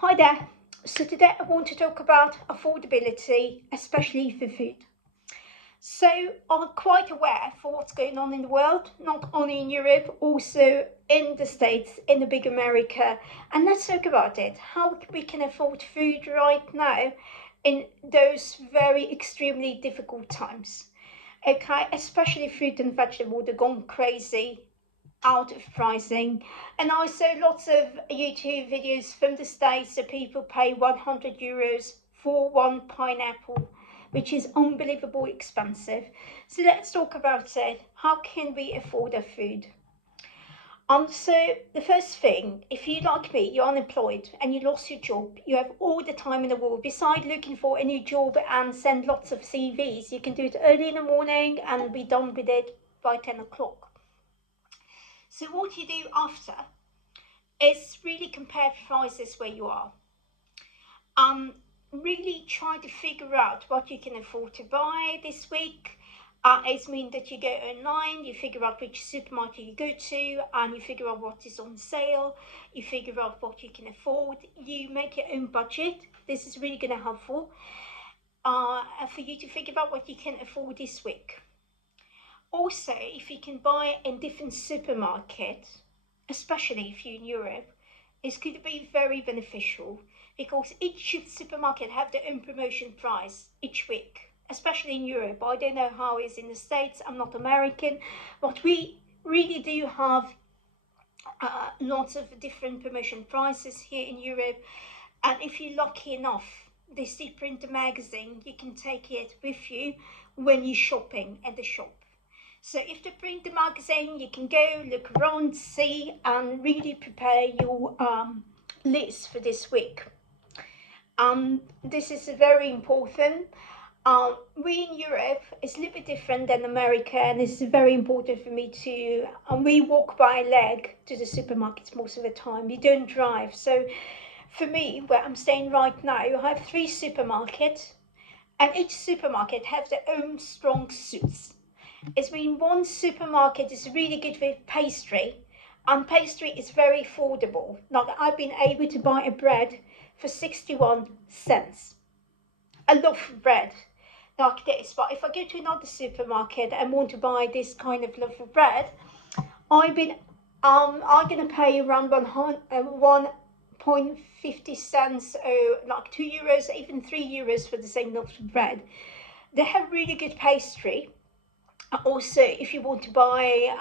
Hi there. So today I want to talk about affordability, especially for food. So I'm quite aware for what's going on in the world, not only in Europe, also in the States, in the big America. And let's talk about it. How we can afford food right now in those very extremely difficult times. Okay, especially fruit and vegetable, they're gone crazy out of pricing. And also lots of YouTube videos from the States that people pay €100 for one pineapple, which is unbelievably expensive. So let's talk about it. How can we afford our food? So the first thing, if you like me, you're unemployed and you lost your job, you have all the time in the world. Besides looking for a new job and send lots of CVs, you can do it early in the morning and be done with it by 10 o'clock. So what you do after is really compare prices where you are. Really try to figure out what you can afford to buy this week. It means that you go online, you figure out which supermarket you go to, and you figure out what is on sale, you figure out what you can afford, you make your own budget. This is really going to helpful for you to figure out what you can afford this week. Also, if you can buy in different supermarkets, especially if you're in Europe, it's going to be very beneficial because each supermarket have their own promotion price each week, especially in Europe. I don't know how it's in the States, I'm not American, but we really do have lots of different promotion prices here in Europe. And if you're lucky enough, they still print the magazine, you can take it with you when you're shopping at the shop. So if they print the magazine, you can go look around, see, and really prepare your list for this week. This is very important. We in Europe, it's a little bit different than America, and it's very important for me to, we walk by leg to the supermarkets most of the time. We don't drive. So for me, where I'm staying right now, I have 3 supermarkets, and each supermarket has their own strong suits. It's been one supermarket is really good with pastry, and pastry is very affordable. Like I've been able to buy a bread for 61 cents. I love bread like this, but if I go to another supermarket and want to buy this kind of loaf of bread, I'm gonna pay around 1.50 cents, or like €2, even €3 for the same loaf of bread. They have really good pastry. Also, if you want to buy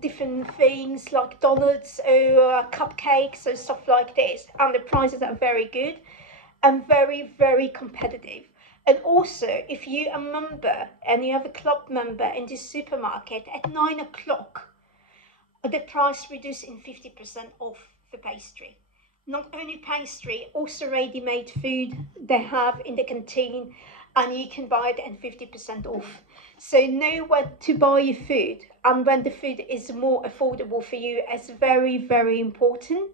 different things like donuts or cupcakes or stuff like this, and the prices are very good and very, very competitive. And also, if you're a member and you have a club member in this supermarket, at 9 o'clock, the price reduced in 50% off the pastry. Not only pastry, also ready-made food they have in the canteen, and you can buy it at 50% off. So know when to buy your food and when the food is more affordable for you is very, very important.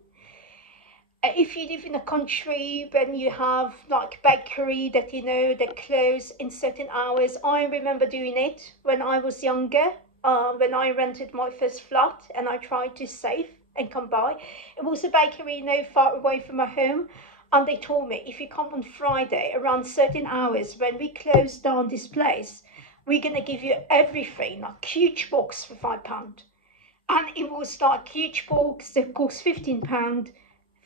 If you live in a country when you have like bakery that you know that close in certain hours, I remember doing it when I was younger, when I rented my first flat and I tried to save and come by. It was a bakery no far away from my home, and they told me if you come on Friday around certain hours when we close down this place, we're gonna give you everything, like huge box for £5. And it was like huge box that cost £15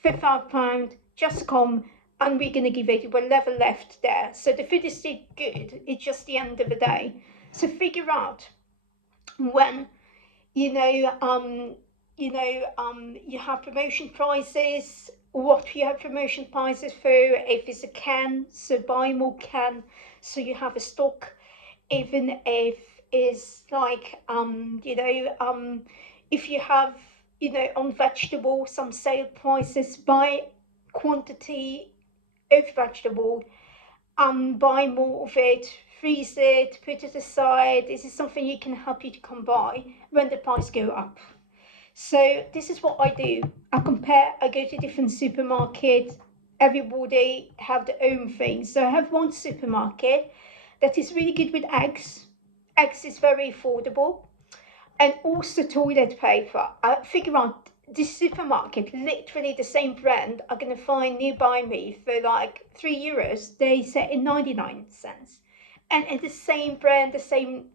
for £5. Just come and we're gonna give it whatever left there. So the food is still good. It's just the end of the day. So figure out when you have promotion prices, what you have promotion prices for. If it's a can, so buy more can so you have a stock. Even if it's like if you have on vegetable some sale prices, buy quantity of vegetable, buy more of it, freeze it, put it aside. This is something you can help you to come by when the price go up. So this is what I do. I compare, I go to different supermarkets. Everybody have their own things. So I have one supermarket that is really good with eggs. Eggs is very affordable. And also toilet paper. I figure out this supermarket, literally the same brand, are going to find nearby me for like €3. They say in 99 cents. And the same brand, the same,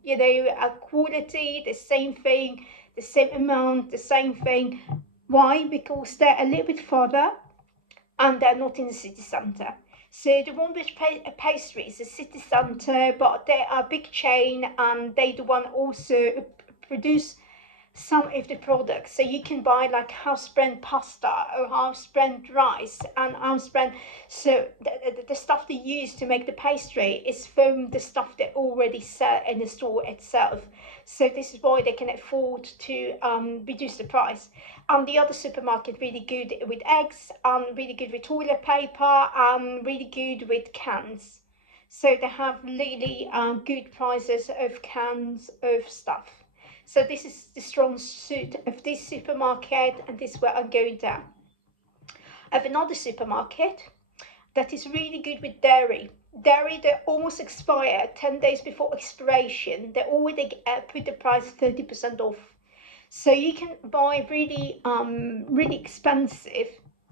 quality, the same thing, the same amount, the same thing. Why? Because they're a little bit further and they're not in the city centre. So the one which pastry is a city centre, but they are a big chain and they the one also produce some of the products. So you can buy like house brand pasta or house brand rice and house brand. So the stuff they use to make the pastry is from the stuff they already sell in the store itself. So this is why they can afford to reduce the price. And the other supermarket really good with eggs, really good with toilet paper, really good with cans. So they have really good prices of cans of stuff. So this is the strong suit of this supermarket, and this is where I'm going down. I have another supermarket that is really good with dairy. Dairy, they almost expire 10 days before expiration. They already put the price 30% off. So you can buy really expensive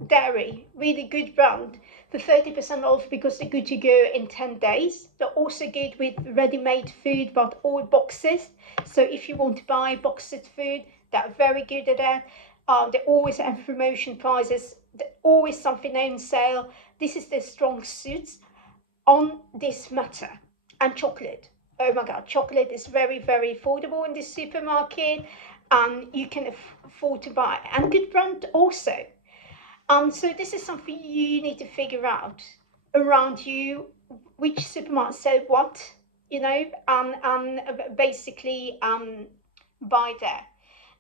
dairy, really good brand for 30% off because they're good to go in 10 days. They're also good with ready-made food, but all boxes. So if you want to buy boxed food, they're very good at that. They always have promotion prices. There's always something on sale. This is the strong suits on this matter. And chocolate. Oh my God, chocolate is very, very affordable in this supermarket. You can afford to buy, and good brand also. So this is something you need to figure out around you, which supermarket sell what, and basically buy there.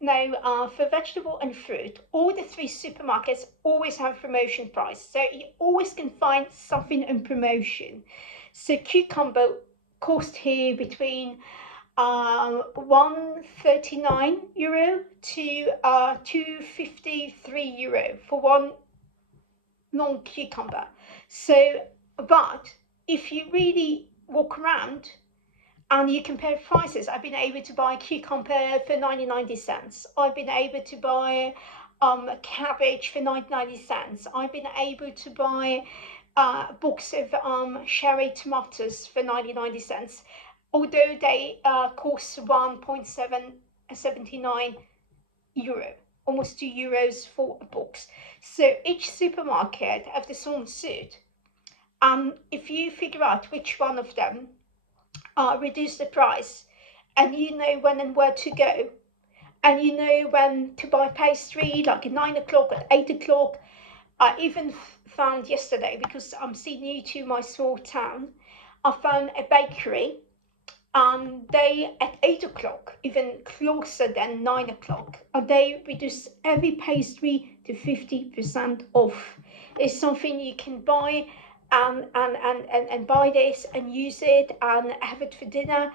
Now, for vegetable and fruit, all the three supermarkets always have promotion price, so you always can find something in promotion. So cucumber cost here between €139 to €253 for one long cucumber. So, but if you really walk around and you compare prices, I've been able to buy cucumber for 90 cents. I've been able to buy cabbage for 90 cents. I've been able to buy box of cherry tomatoes for 90 cents. Although they cost €1.79, almost €2 for a box. So each supermarket have the own suit. If you figure out which one of them reduce the price, and you know when and where to go, and you know when to buy pastry, like at 9 o'clock, at 8 o'clock. I even found yesterday, because I'm still new to my small town, I found a bakery. They at 8 o'clock, even closer than 9 o'clock, they reduce every pastry to 50% off. It's something you can buy and buy this and use it and have it for dinner.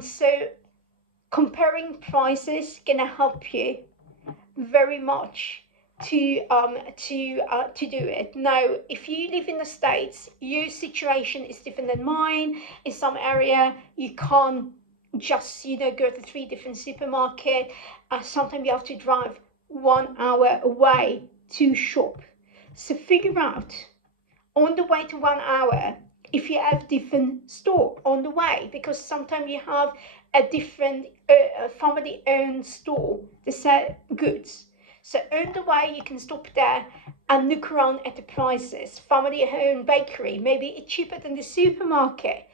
So comparing prices gonna help you very much to do it. Now, if you live in the States, your situation is different than mine. In some area, you can't just go to 3 different supermarkets. Sometimes you have to drive 1 hour away to shop. So figure out on the way to 1 hour if you have different store on the way, because sometimes you have a different family owned store that sell goods. So on the way you can stop there and look around at the prices. Family owned bakery, maybe it's cheaper than the supermarket.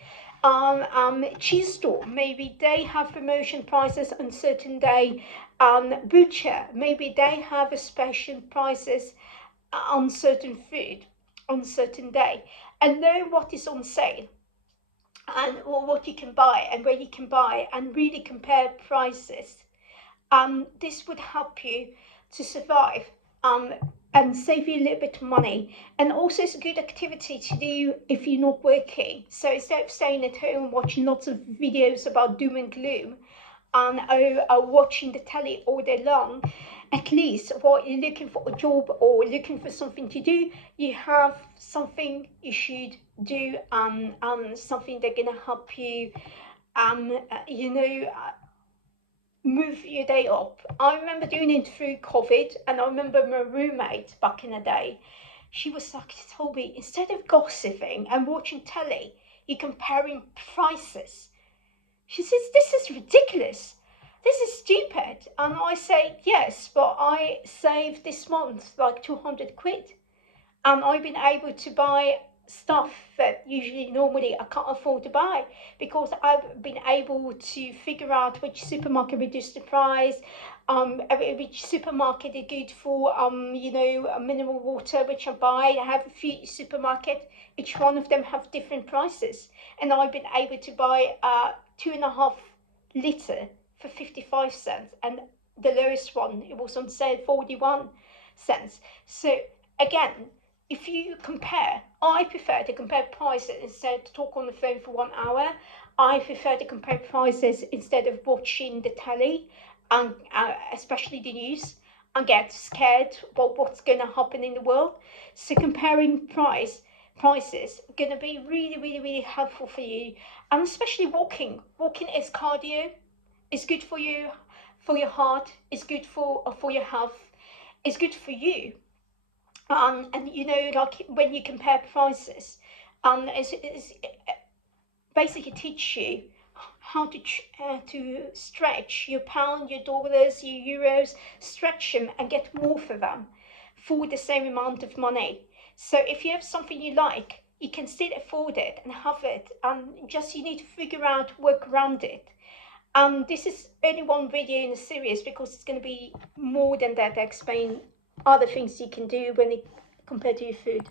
Cheese store, maybe they have promotion prices on certain day. Butcher, maybe they have a special prices on certain food on certain day, and know what is on sale and what you can buy and where you can buy, and really compare prices. This would help you to survive and save you a little bit of money, and also it's a good activity to do if you're not working. So instead of staying at home watching lots of videos about doom and gloom and watching the telly all day long, at least while you're looking for a job or looking for something to do, you have something you should do, something that's gonna help you, you know, move your day up. I remember doing it through COVID, and I remember my roommate back in the day. She was like, she told me, instead of gossiping and watching telly, you're comparing prices. She says, this is ridiculous. This is stupid. And I say, yes, but I saved this month like 200 quid. And I've been able to buy stuff that usually normally I can't afford to buy, because I've been able to figure out which supermarket reduced the price, which supermarket is good for mineral water, which I buy. I have a few supermarkets, each one of them have different prices, and I've been able to buy 2.5 litre for 55 cents, and the lowest one, it was on sale 41 cents. So again, if you compare, I prefer to compare prices instead of talk on the phone for 1 hour. I prefer to compare prices instead of watching the telly, and especially the news, and get scared about what's going to happen in the world. So comparing prices going to be really, really, really helpful for you, and especially walking. Walking is cardio. It's good for your heart. It's good for your health. It's good for you. And like when you compare prices, it's basically teach you how to stretch your pound, your dollars, your euros, stretch them and get more for them for the same amount of money. So if you have something you like, you can still afford it and have it, and just you need to figure out, work around it. This is only one video in the series, because it's going to be more than that. I explain other things you can do when it compared to your food.